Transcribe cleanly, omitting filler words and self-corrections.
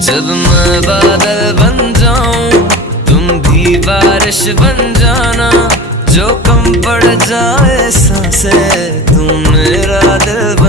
जब मैं बादल बन जाऊं तुम भी बारिश बन जाना, जो कम पड़ जाए सांसें तुम मेरा दिल